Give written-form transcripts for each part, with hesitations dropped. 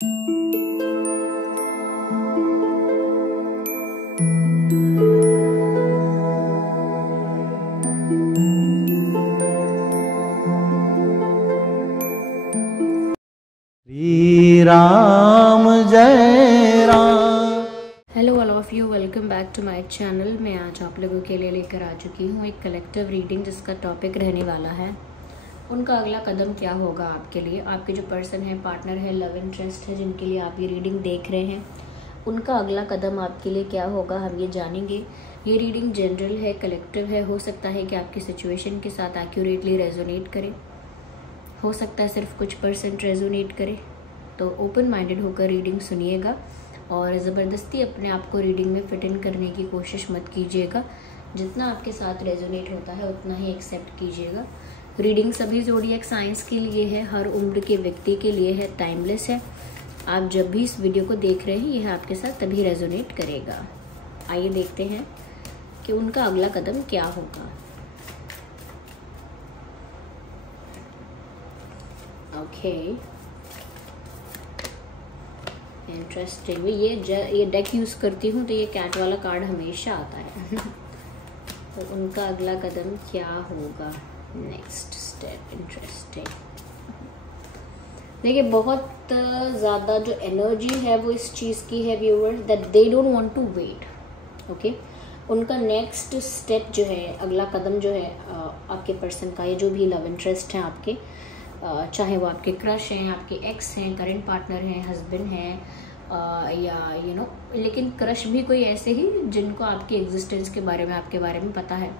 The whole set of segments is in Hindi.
श्री राम जय Ram. Hello all of you, welcome back to my channel. मैं आज आप लोगों के लिए लेकर आ चुकी हूँ एक कलेक्टिव रीडिंग, जिसका टॉपिक रहने वाला है उनका अगला कदम क्या होगा आपके लिए। आपके जो पर्सन है, पार्टनर है, लव इंटरेस्ट है, जिनके लिए आप ये रीडिंग देख रहे हैं, उनका अगला कदम आपके लिए क्या होगा, हम ये जानेंगे। ये रीडिंग जनरल है, कलेक्टिव है। हो सकता है कि आपकी सिचुएशन के साथ एक्यूरेटली रेजोनेट करे, हो सकता है सिर्फ कुछ % रेजोनेट करे। तो ओपन माइंडेड होकर रीडिंग सुनिएगा और ज़बरदस्ती अपने आप को रीडिंग में फिट इन करने की कोशिश मत कीजिएगा। जितना आपके साथ रेजोनेट होता है उतना ही एक्सेप्ट कीजिएगा। रीडिंग सभी ज़ोडिएक साइंस के लिए है, हर उम्र के व्यक्ति के लिए है, टाइमलेस है। आप जब भी इस वीडियो को देख रहे हैं, यह आपके साथ तभी रेजोनेट करेगा। आइए देखते हैं कि उनका अगला कदम क्या होगा। Okay, interesting. ये डेक यूज करती हूँ तो ये कैट वाला कार्ड हमेशा आता है। तो उनका अगला कदम क्या होगा, नेक्स्ट स्टेप। इंटरेस्टिंग। देखिए, बहुत ज़्यादा जो एनर्जी है वो इस चीज़ की है viewers, that they don't want to wait. Okay, उनका नेक्स्ट स्टेप जो है, अगला कदम जो है आपके पर्सन का, ये जो भी लव इंटरेस्ट हैं आपके, चाहे वो आपके क्रश हैं, आपके एक्स हैं, करंट पार्टनर हैं, हस्बैंड हैं, या लेकिन क्रश भी कोई ऐसे ही जिनको आपकी एग्जिस्टेंस के बारे में, आपके बारे में पता है।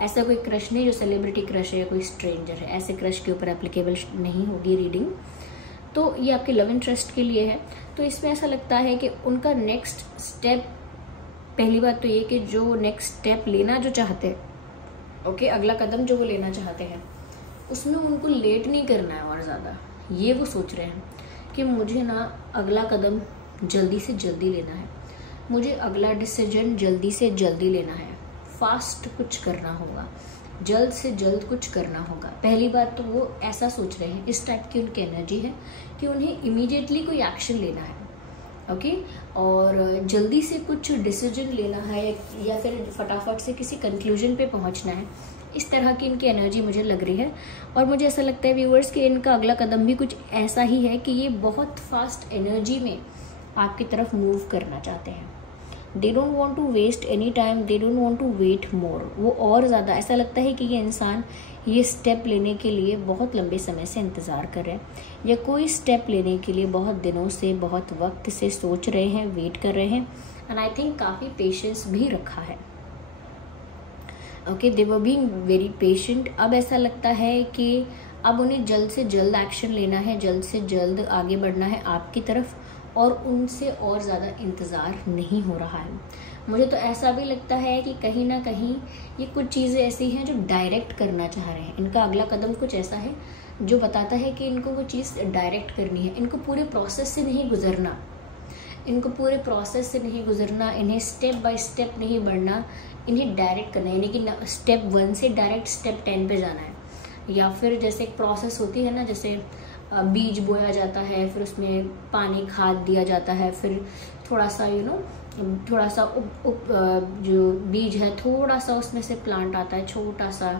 ऐसा कोई क्रश नहीं जो सेलिब्रिटी क्रश है या कोई स्ट्रेंजर है, ऐसे क्रश के ऊपर एप्लीकेबल नहीं होगी रीडिंग। तो ये आपके लव इंटरेस्ट के लिए है। तो इसमें ऐसा लगता है कि उनका नेक्स्ट स्टेप, पहली बात तो ये कि जो नेक्स्ट स्टेप लेना जो चाहते हैं, ओके, अगला कदम जो वो लेना चाहते हैं, उसमें उनको लेट नहीं करना है और ज़्यादा। ये वो सोच रहे हैं कि मुझे ना अगला कदम जल्दी से जल्दी लेना है, मुझे अगला डिसीजन जल्दी से जल्दी लेना है, फास्ट कुछ करना होगा, जल्द से जल्द कुछ करना होगा। पहली बात तो वो ऐसा सोच रहे हैं, इस टाइप की उनकी एनर्जी है कि उन्हें इमीडिएटली कोई एक्शन लेना है, ओके, और जल्दी से कुछ डिसीजन लेना है या फिर फटाफट से किसी कंक्लूजन पे पहुंचना है। इस तरह की इनकी एनर्जी मुझे लग रही है। और मुझे ऐसा लगता है व्यूअर्स कि इनका अगला कदम भी कुछ ऐसा ही है कि ये बहुत फास्ट एनर्जी में आपकी तरफ मूव करना चाहते हैं। They don't want to waste any time, they don't want to wait more. वो और ज़्यादा ऐसा लगता है कि ये इंसान ये स्टेप लेने के लिए बहुत लंबे समय से इंतज़ार कर रहे हैं, या कोई स्टेप लेने के लिए बहुत दिनों से, बहुत वक्त से सोच रहे हैं, वेट कर रहे हैं। एंड आई थिंक काफ़ी पेशेंस भी रखा है। Okay, they were being very patient. अब ऐसा लगता है कि अब उन्हें जल्द से जल्द एक्शन लेना है, जल्द से जल्द आगे बढ़ना है आपकी तरफ, और उनसे और ज़्यादा इंतज़ार नहीं हो रहा है। मुझे तो ऐसा भी लगता है कि कहीं ना कहीं ये कुछ चीज़ें ऐसी हैं जो डायरेक्ट करना चाह रहे हैं। इनका अगला कदम कुछ ऐसा है जो बताता है कि इनको वो चीज़ डायरेक्ट करनी है। इनको पूरे प्रोसेस से नहीं गुजरना, इनको पूरे प्रोसेस से नहीं गुजरना, इन्हें स्टेप बाय स्टेप नहीं बढ़ना, इन्हें डायरेक्ट करना है। यानी कि स्टेप 1 से डायरेक्ट स्टेप 10 पे जाना है। या फिर जैसे एक प्रोसेस होती है ना, जैसे बीज बोया जाता है, फिर उसमें पानी खाद दिया जाता है, फिर थोड़ा सा थोड़ा सा जो बीज है, थोड़ा सा उसमें से प्लांट आता है, छोटा सा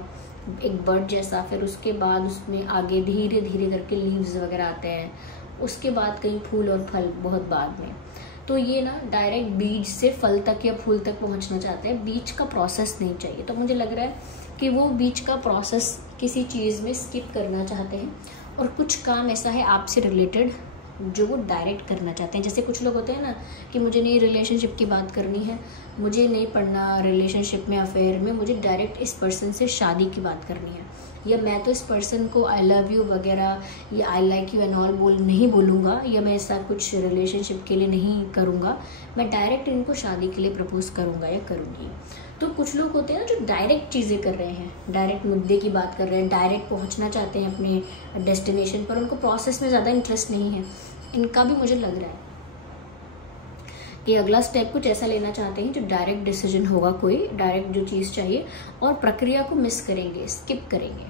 एक बर्ड जैसा, फिर उसके बाद उसमें आगे धीरे धीरे करके लीव्स वगैरह आते हैं, उसके बाद कहीं फूल और फल बहुत बाद में। तो ये ना डायरेक्ट बीज से फल तक या फूल तक पहुंचना चाहते हैं, बीज का प्रोसेस नहीं चाहिए। तो मुझे लग रहा है कि वो बीज का प्रोसेस किसी चीज़ में स्किप करना चाहते हैं, और कुछ काम ऐसा है आपसे रिलेटेड जो वो डायरेक्ट करना चाहते हैं। जैसे कुछ लोग होते हैं ना कि मुझे नहीं रिलेशनशिप की बात करनी है, मुझे नहीं पढ़ना रिलेशनशिप में, अफेयर में, मुझे डायरेक्ट इस पर्सन से शादी की बात करनी है, या मैं तो इस पर्सन को आई लव यू वगैरह या I like you and all नहीं बोलूँगा, या मैं ऐसा कुछ रिलेशनशिप के लिए नहीं करूँगा, मैं डायरेक्ट इनको शादी के लिए प्रपोज करूँगा या करूँगी। तो कुछ लोग होते हैं ना जो डायरेक्ट चीज़ें कर रहे हैं, डायरेक्ट मुद्दे की बात कर रहे हैं, डायरेक्ट पहुँचना चाहते हैं अपने डेस्टिनेशन पर, उनको प्रोसेस में ज़्यादा इंटरेस्ट नहीं है। इनका भी मुझे लग रहा है कि अगला स्टेप कुछ ऐसा लेना चाहते हैं जो डायरेक्ट डिसीजन होगा, कोई डायरेक्ट जो चीज़ चाहिए, और प्रक्रिया को मिस करेंगे, स्किप करेंगे।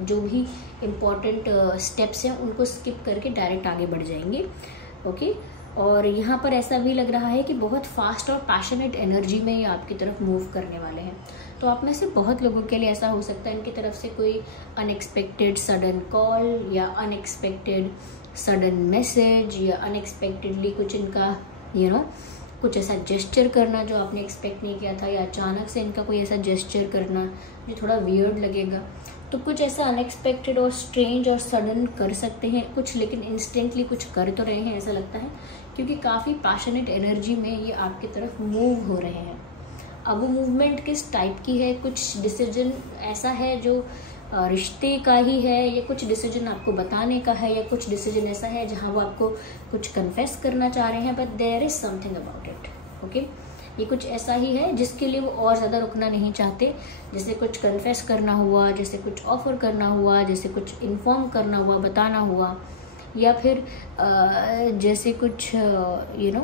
जो भी इम्पोर्टेंट स्टेप्स हैं उनको स्किप करके डायरेक्ट आगे बढ़ जाएंगे। ओके। और यहाँ पर ऐसा भी लग रहा है कि बहुत फास्ट और पैशनेट एनर्जी में ये आपकी तरफ मूव करने वाले हैं। तो आप में से बहुत लोगों के लिए ऐसा हो सकता है इनकी तरफ से कोई अनएक्सपेक्टेड सडन कॉल या अनएक्सपेक्टेड सडन मैसेज या अनएक्सपेक्टेडली कुछ इनका कुछ ऐसा जेस्चर करना जो आपने एक्सपेक्ट नहीं किया था, या अचानक से इनका कोई ऐसा जेस्चर करना जो थोड़ा वियर्ड लगेगा। तो कुछ ऐसा अनएक्सपेक्टेड और स्ट्रेंज और सडन कर सकते हैं कुछ, लेकिन इंस्टेंटली कुछ कर तो रहे हैं ऐसा लगता है, क्योंकि काफ़ी पैशनेट एनर्जी में ये आपकी तरफ मूव हो रहे हैं। अब वो मूवमेंट किस टाइप की है, कुछ डिसीजन ऐसा है जो रिश्ते का ही है, या कुछ डिसीजन आपको बताने का है, या कुछ डिसीजन ऐसा है जहाँ वो आपको कुछ कन्फेस करना चाह रहे हैं, but there is something about it. Okay, ये कुछ ऐसा ही है जिसके लिए वो और ज़्यादा रुकना नहीं चाहते, जैसे कुछ कन्फेस करना हुआ, जैसे कुछ ऑफर करना हुआ, जैसे कुछ इन्फॉर्म करना हुआ, बताना हुआ, या फिर जैसे कुछ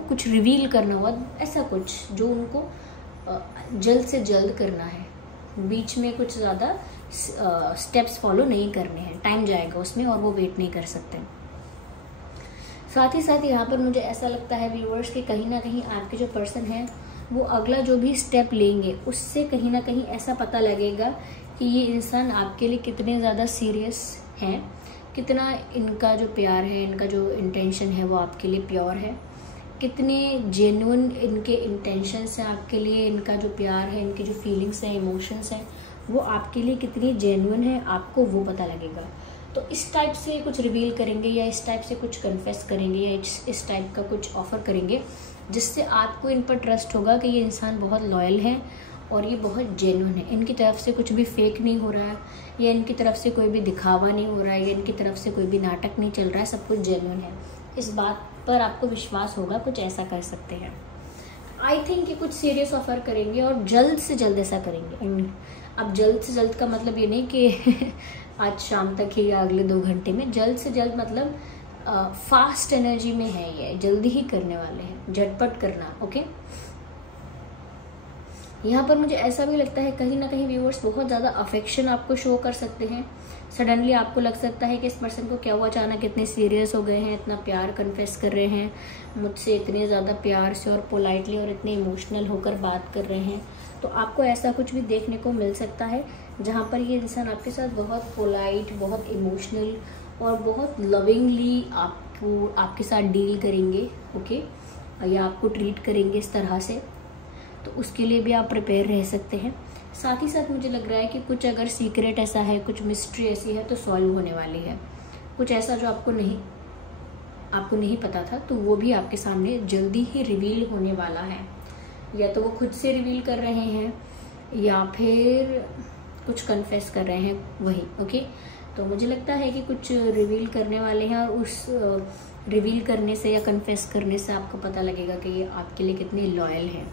कुछ रिवील करना हुआ, ऐसा कुछ जो उनको जल्द से जल्द करना है। बीच में कुछ ज़्यादा स्टेप्स फॉलो नहीं करने हैं, टाइम जाएगा उसमें और वो वेट नहीं कर सकते। साथ ही साथ यहाँ पर मुझे ऐसा लगता है व्यूअर्स कि कहीं ना कहीं आपके जो पर्सन हैं वो अगला जो भी स्टेप लेंगे उससे कहीं ना कहीं ऐसा पता लगेगा कि ये इंसान आपके लिए कितने ज़्यादा सीरियस हैं, कितना इनका जो प्यार है, इनका जो इंटेंशन है वो आपके लिए प्योर है, कितने जेन्युइन इनके इंटेंशंस हैं आपके लिए, इनका जो प्यार है, इनकी जो फीलिंग्स हैं, इमोशंस हैं, वो आपके लिए कितनी जेन्युइन है, आपको वो पता लगेगा। तो इस टाइप से कुछ रिवील करेंगे, या इस टाइप से कुछ कन्फेस करेंगे, या इस टाइप का कुछ ऑफर करेंगे, जिससे आपको इन पर ट्रस्ट होगा कि ये इंसान बहुत लॉयल है और ये बहुत जेन्युइन है, इनकी तरफ से कुछ भी फेक नहीं हो रहा है, या इनकी तरफ से कोई भी दिखावा नहीं हो रहा है, या इनकी तरफ से कोई भी नाटक नहीं चल रहा है, सब कुछ जेन्युइन है। इस बात पर आपको विश्वास होगा, कुछ ऐसा कर सकते हैं। आई थिंक ये कुछ सीरियस ऑफर करेंगे और जल्द से जल्द ऐसा करेंगे। अब जल्द से जल्द का मतलब ये नहीं कि आज शाम तक ही या अगले 2 घंटे में, जल्द से जल्द मतलब फास्ट एनर्जी में है, ये जल्दी ही करने वाले हैं, झटपट करना। ओके, यहाँ पर मुझे ऐसा भी लगता है कहीं ना कहीं व्यूअर्स बहुत ज़्यादा अफेक्शन आपको शो कर सकते हैं। सडनली आपको लग सकता है कि इस पर्सन को क्या हुआ, अचानक इतने सीरियस हो गए हैं, इतना प्यार कन्फेस कर रहे हैं मुझसे, इतने ज़्यादा प्यार से और पोलाइटली और इतने इमोशनल होकर बात कर रहे हैं। तो आपको ऐसा कुछ भी देखने को मिल सकता है जहाँ पर ये इंसान आपके साथ बहुत पोलाइट, बहुत इमोशनल और बहुत लविंगली आपके साथ डील करेंगे। ओके, या आपको ट्रीट करेंगे इस तरह से, तो उसके लिए भी आप प्रिपेयर रह सकते हैं। साथ ही साथ मुझे लग रहा है कि कुछ अगर सीक्रेट ऐसा है, कुछ मिस्ट्री ऐसी है तो सॉल्व होने वाली है। कुछ ऐसा जो आपको नहीं पता था, तो वो भी आपके सामने जल्दी ही रिवील होने वाला है। या तो वो खुद से रिवील कर रहे हैं या फिर कुछ कन्फेस कर रहे हैं वही। ओके, तो मुझे लगता है कि कुछ रिवील करने वाले हैं, और उस रिवील करने से या कन्फेस करने से आपको पता लगेगा कि ये आपके लिए कितने लॉयल हैं।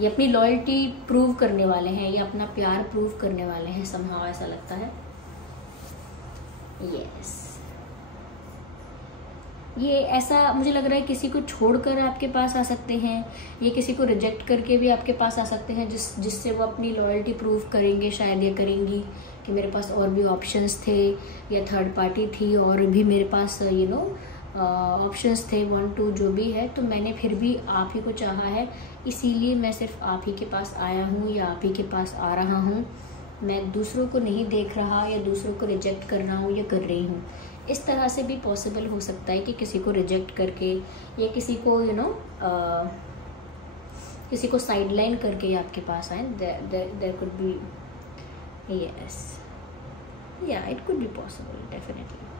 ये अपनी लॉयल्टी प्रूव करने वाले हैं, ये अपना प्यार प्रूव करने वाले हैं, समहाउ ऐसा लगता है। यस, ये ऐसा मुझे लग रहा है किसी को छोड़कर आपके पास आ सकते हैं, ये किसी को रिजेक्ट करके भी आपके पास आ सकते हैं, जिससे वो अपनी लॉयल्टी प्रूव करेंगे, शायद ये करेंगी कि मेरे पास और भी ऑप्शंस थे, या थर्ड पार्टी थी और भी मेरे पास ऑप्शंस थे 1 2 जो भी है, तो मैंने फिर भी आप ही को चाहा है, इसीलिए मैं सिर्फ आप ही के पास आया हूँ या आप ही के पास आ रहा हूँ। मैं दूसरों को नहीं देख रहा या दूसरों को रिजेक्ट कर रहा हूँ या कर रही हूँ। इस तरह से भी पॉसिबल हो सकता है कि किसी को रिजेक्ट करके या किसी को किसी को साइडलाइन करके आपके पास आए। देयर कुड बी, यस, या it could be possible definitely.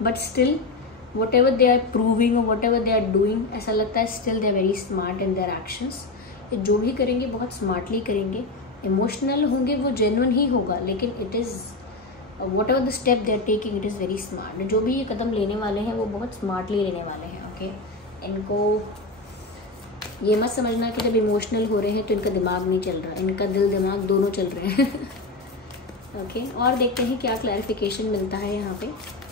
But still whatever they are proving or whatever they are doing, ऐसा लगता है still they are very smart in their actions। ये जो भी करेंगे बहुत स्मार्टली करेंगे, इमोशनल होंगे, वो जेन्युइन ही होगा, लेकिन it is whatever the step they are taking it is very smart। जो भी ये कदम लेने वाले हैं वो बहुत स्मार्टली लेने वाले हैं। ओके, इनको ये मत समझना कि जब इमोशनल हो रहे हैं तो इनका दिमाग नहीं चल रहा, इनका दिल दिमाग दोनों चल रहे हैं। ओके, और देखते हैं क्या क्लैरिफिकेशन मिलता है यहाँ पे।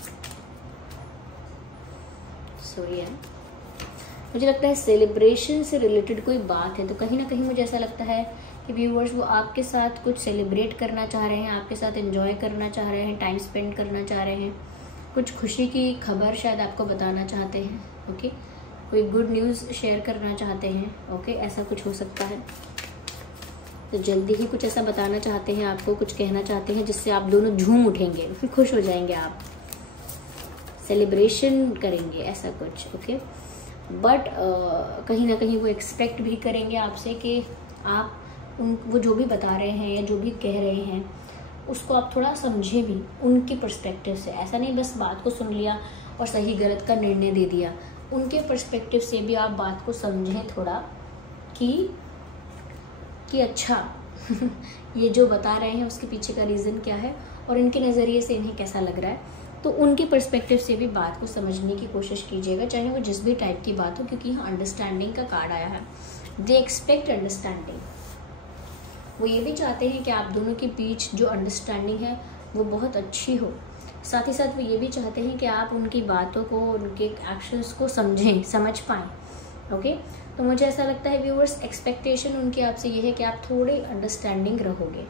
मुझे लगता है सेलिब्रेशन से रिलेटेड कोई बात है, तो कहीं ना कहीं मुझे ऐसा लगता है कि व्यूअर्स वो आपके साथ कुछ सेलिब्रेट करना चाह रहे हैं, आपके साथ एंजॉय करना चाह रहे हैं, टाइम स्पेंड करना चाह रहे हैं, कुछ खुशी की खबर शायद आपको बताना चाहते हैं, ओके, कोई गुड न्यूज़ शेयर करना चाहते हैं, ओके, ऐसा कुछ हो सकता है। तो जल्दी ही कुछ ऐसा बताना चाहते हैं आपको, कुछ कहना चाहते हैं जिससे आप दोनों झूम उठेंगे, खुश हो जाएंगे, आप सेलिब्रेशन करेंगे, ऐसा कुछ, ओके। बट कहीं ना कहीं वो एक्सपेक्ट भी करेंगे आपसे कि आप वो जो भी बता रहे हैं या जो भी कह रहे हैं उसको आप थोड़ा समझे भी उनके पर्सपेक्टिव से। ऐसा नहीं बस बात को सुन लिया और सही गलत का निर्णय दे दिया, उनके पर्सपेक्टिव से भी आप बात को समझें थोड़ा कि अच्छा ये जो बता रहे हैं उसके पीछे का रीज़न क्या है और इनके नज़रिए से इन्हें कैसा लग रहा है। तो उनके पर्सपेक्टिव से भी बात को समझने की कोशिश कीजिएगा, चाहे वो जिस भी टाइप की बात हो, क्योंकि यहाँ अंडरस्टैंडिंग का कार्ड आया है। They expect understanding. वो ये भी चाहते हैं कि आप दोनों के बीच जो अंडरस्टैंडिंग है वो बहुत अच्छी हो। साथ ही साथ वो ये भी चाहते हैं कि आप उनकी बातों को, उनके एक्शंस को समझें, समझ पाएँ, ओके। तो मुझे ऐसा लगता है व्यूअर्स, एक्सपेक्टेशन उनकी आपसे ये है कि आप थोड़े अंडरस्टैंडिंग रहोगे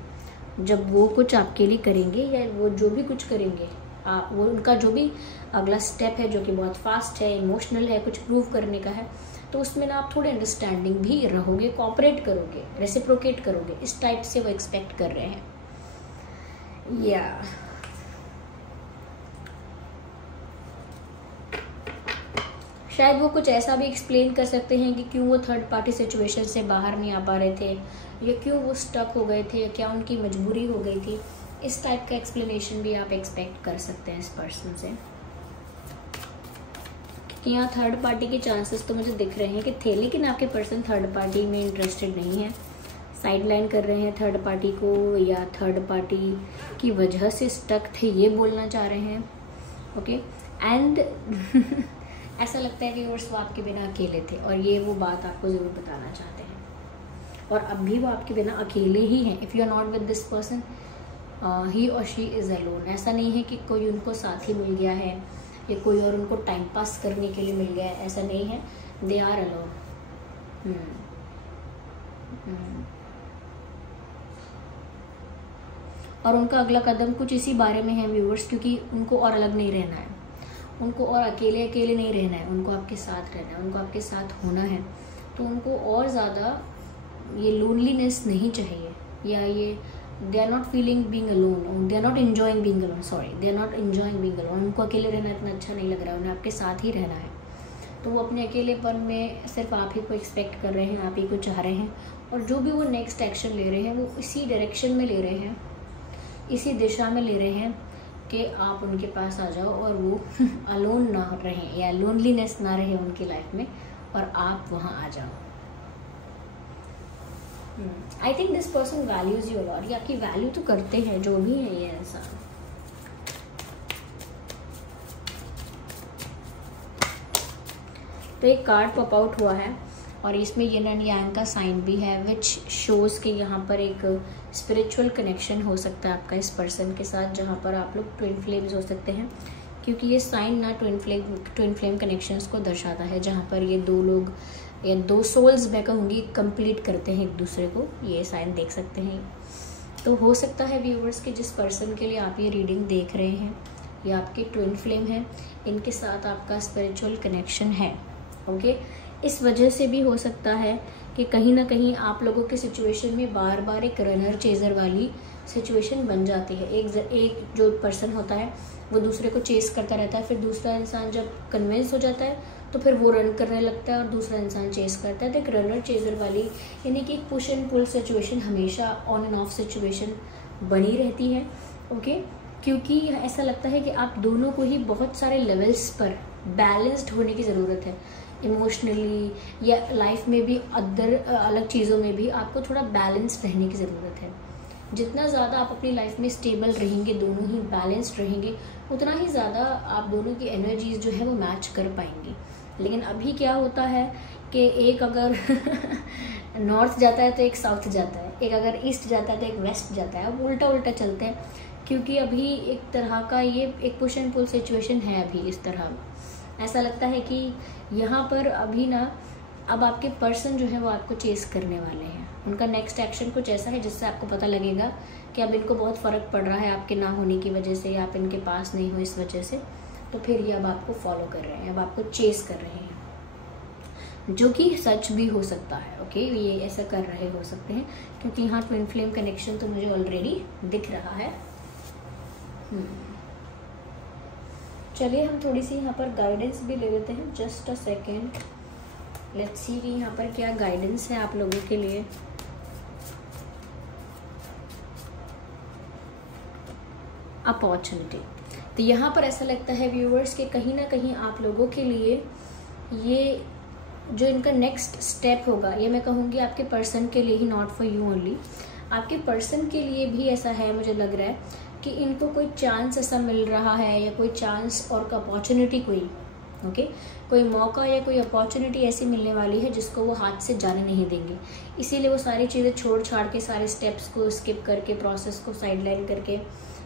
जब वो कुछ आपके लिए करेंगे या वो जो भी कुछ करेंगे। वो उनका जो भी अगला स्टेप है जो कि बहुत फास्ट है, इमोशनल है, कुछ प्रूव करने का है, तो उसमें ना आप थोड़े अंडरस्टैंडिंग भी रहोगे, कोऑपरेट करोगे, रेसिप्रोकेट करोगे, इस टाइप से वो एक्सपेक्ट कर रहे हैं। या शायद वो कुछ ऐसा भी एक्सप्लेन कर सकते हैं कि क्यों वो थर्ड पार्टी सिचुएशन से बाहर नहीं आ पा रहे थे, या क्यों वो स्टक हो गए थे, या क्या उनकी मजबूरी हो गई थी। इस टाइप का एक्सप्लेनेशन भी आप एक्सपेक्ट कर सकते हैं इस पर्सन से। यहाँ थर्ड पार्टी के चांसेस तो मुझे दिख रहे हैं कि थे, लेकिन आपके पर्सन थर्ड पार्टी में इंटरेस्टेड नहीं है, साइडलाइन कर रहे हैं थर्ड पार्टी को, या थर्ड पार्टी की वजह से स्टक थे, ये बोलना चाह रहे हैं, ओके। एंड ऐसा लगता है कि वो आपके बिना अकेले थे और ये वो बात आपको ज़रूर बताना चाहते हैं, और अब भी वो आपके बिना अकेले ही हैं। If you are not with this person, he और शी इज़ अलोन। ऐसा नहीं है कि कोई उनको साथी मिल गया है या कोई और उनको टाइम पास करने के लिए मिल गया है, ऐसा नहीं है। They are alone. और उनका अगला कदम कुछ इसी बारे में है व्यूअर्स, क्योंकि उनको और अलग नहीं रहना है, उनको और अकेले अकेले नहीं रहना है, उनको आपके साथ रहना है, उनको आपके साथ होना है। तो उनको और ज़्यादा ये लोनलीनेस नहीं चाहिए, या ये they are not feeling being alone, they are not enjoying being alone, sorry, they are not enjoying being alone. उनको अकेले रहना इतना अच्छा नहीं लग रहा है, उन्हें आपके साथ ही रहना है। तो वो अपने अकेलेपन में सिर्फ आप ही को एक्सपेक्ट कर रहे हैं, आप ही को चाह रहे हैं, और जो भी वो नेक्स्ट एक्शन ले रहे हैं वो इसी डायरेक्शन में ले रहे हैं, इसी दिशा में ले रहे हैं कि आप उनके पास आ जाओ और वो अलोन ना रहें या लोनलीनेस ना रहे उनकी लाइफ में, और आप वहाँ आ जाओ। I think this person values you a lot, ये आपकी वैल्यू तो करते हैं, जो भी है ये इंसान। तो एक कार्ड पॉप आउट हुआ है और इसमें यिन एंड यांग का साइन भी है, विच शोज़ के यहाँ पर एक स्पिरिचुअल कनेक्शन हो सकता है आपका इस पर्सन के साथ, जहाँ पर आप लोग ट्विन फ्लेम्स हो सकते हैं, क्योंकि ये साइन ना ट्विन फ्लेम कनेक्शंस को दर्शाता है, जहाँ पर ये दो लोग या दो सोल्स मैं कहूँगी कंप्लीट करते हैं एक दूसरे को। ये साइन देख सकते हैं। तो हो सकता है व्यूअर्स कि जिस पर्सन के लिए आप ये रीडिंग देख रहे हैं ये आपके ट्विन फ्लेम है, इनके साथ आपका स्पिरिचुअल कनेक्शन है, ओके। इस वजह से भी हो सकता है कि कहीं ना कहीं आप लोगों के सिचुएशन में बार बार एक रनर चेजर वाली सिचुएशन बन जाती है। एक जो पर्सन होता है वो दूसरे को चेस करता रहता है, फिर दूसरा इंसान जब कन्विंस हो जाता है तो फिर वो रन करने लगता है और दूसरा इंसान चेस करता है। तो एक रनर चेजर वाली यानी कि एक पुश एंड पुल सिचुएशन हमेशा ऑन एंड ऑफ सिचुएशन बनी रहती है, ओके। क्योंकि ऐसा लगता है कि आप दोनों को ही बहुत सारे लेवल्स पर बैलेंस्ड होने की ज़रूरत है, इमोशनली या लाइफ में भी अदर अलग चीज़ों में भी आपको थोड़ा बैलेंस्ड रहने की ज़रूरत है। जितना ज़्यादा आप अपनी लाइफ में स्टेबल रहेंगे, दोनों ही बैलेंस्ड रहेंगे, उतना ही ज़्यादा आप दोनों की एनर्जीज जो है वो मैच कर पाएंगी। लेकिन अभी क्या होता है कि एक अगर नॉर्थ जाता है तो एक साउथ जाता है, एक अगर ईस्ट जाता है तो एक वेस्ट जाता है, अब उल्टा उल्टा चलते हैं, क्योंकि अभी एक तरह का ये एक पुश एंड पुल सिचुएशन है। अभी इस तरह ऐसा लगता है कि यहाँ पर अभी ना अब आपके पर्सन जो है वो आपको चेस करने वाले हैं। उनका नेक्स्ट एक्शन कुछ ऐसा है जिससे आपको पता लगेगा कि अब इनको बहुत फ़र्क पड़ रहा है आपके ना होने की वजह से, या आप इनके पास नहीं हो इस वजह से। तो फिर ये अब आपको फॉलो कर रहे हैं, अब आपको चेस कर रहे हैं, जो कि सच भी हो सकता है। ओके, ये ऐसा कर रहे हो सकते हैं, क्योंकि यहाँ ट्विन फ्लेम कनेक्शन तो मुझे ऑलरेडी दिख रहा है। चलिए हम थोड़ी सी यहाँ पर गाइडेंस भी ले लेते हैं। Just a second, let's see कि यहाँ पर क्या गाइडेंस है आप लोगों के लिए। अपॉर्चुनिटी, तो यहाँ पर ऐसा लगता है व्यूअर्स कि कहीं ना कहीं आप लोगों के लिए ये जो इनका नेक्स्ट स्टेप होगा, ये मैं कहूँगी आपके पर्सन के लिए ही, नॉट फॉर यू ओनली, आपके पर्सन के लिए भी ऐसा है। मुझे लग रहा है कि इनको कोई चांस ऐसा मिल रहा है, या कोई चांस और अपॉर्चुनिटी कोई मौका या कोई अपॉर्चुनिटी ऐसी मिलने वाली है जिसको वो हाथ से जाने नहीं देंगे। इसीलिए वो सारी चीज़ें छोड़ छाड़ के, सारे स्टेप्स को स्किप करके, प्रोसेस को साइडलाइन करके,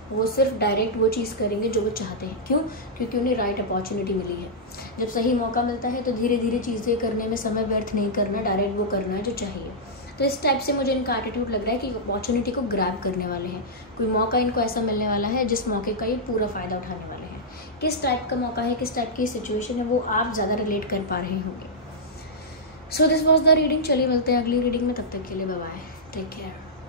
वो सिर्फ डायरेक्ट वो चीज़ करेंगे जो वो चाहते हैं। क्यों? क्योंकि उन्हें राइट अपॉर्चुनिटी मिली है। जब सही मौका मिलता है तो धीरे धीरे चीज़ें करने में समय व्यर्थ नहीं करना, डायरेक्ट वो करना है जो चाहिए। तो इस टाइप से मुझे इनका एटीट्यूड लग रहा है कि अपॉर्चुनिटी को ग्रैब करने वाले हैं। कोई मौका इनको ऐसा मिलने वाला है जिस मौके का ये पूरा फ़ायदा उठाने वाले हैं। किस टाइप का मौका है, किस टाइप की सिचुएशन है, वो आप ज़्यादा रिलेट कर पा रहे होंगे। So this was the reading. चलिए मिलते हैं अगली रीडिंग में, तब तक के लिए बाय बाय, टेक केयर।